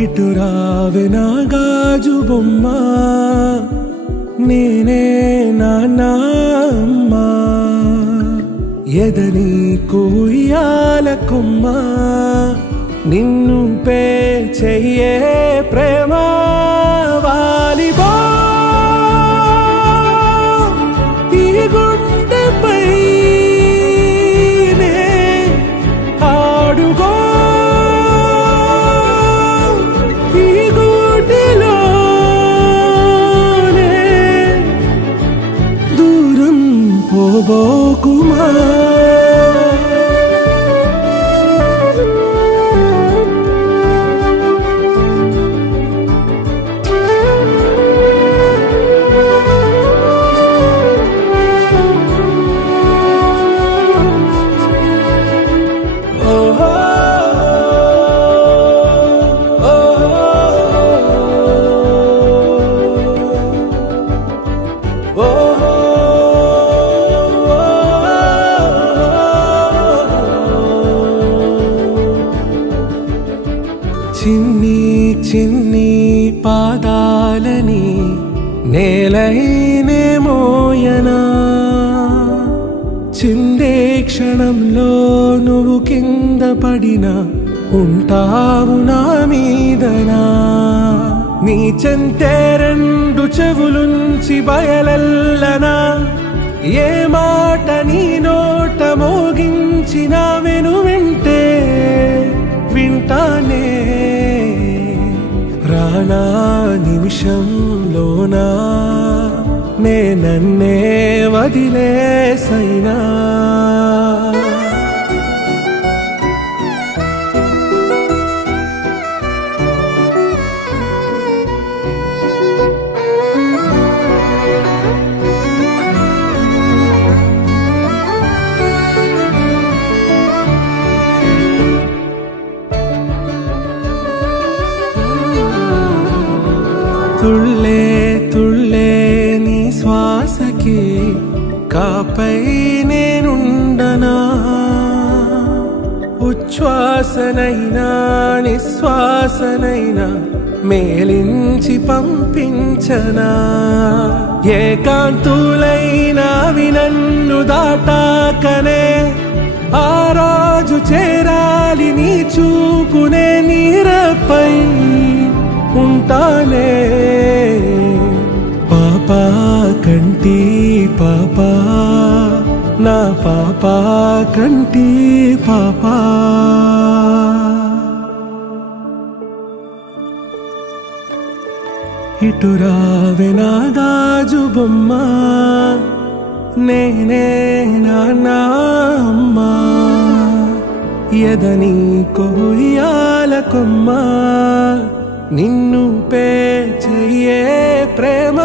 ఇటు రావే నా గాజు బొమ్మ, నేనే నాన్న అమ్మ. ఎదని కూయాల కొమ్మ, నిన్ను పే చెయ్యే ప్రేమ. వాలిబో ఈ గుండెపై నే ఆడుగో, ఈ గుడిలోనే దూరం పోబోకుమా. చిన్ని చిన్ని పాదాలని నేలైనే మోయనా, చిందే క్షణంలో నువ్వు కింద పడినా ఉంటావు నా మీదనా. నీ చెంతే రెండు చెవులుంచి బయలెల్లనా, ఏ మాట నీ నోట మోగించిన వెను వింటే వింటానే. రానా నిమిషంలోనా నే నన్నే వదిలేసైనా. తుళ్ళే తుళ్ళే నీ శ్వాసకి కాపై నేనుండనా, ఉచ్ఛ్వాసనైనా నిశ్వాసనైనా మేలించి పంపించనా. ఏకాంతులైనవి నన్ను దాటాకనే ఆ రాజు చేరాలి నీ చూపునే నీరపై ఉంటానే. పాపా కంటి పాపా, నా పాపా కంటి పాపా. ఇటు రావే నా గాజు బొమ్మ, నేనే నాన్న అమ్మ. ఎదని కొయ్యాల కొమ్మ, నిన్ను పే చెయ్యే ప్రేమ.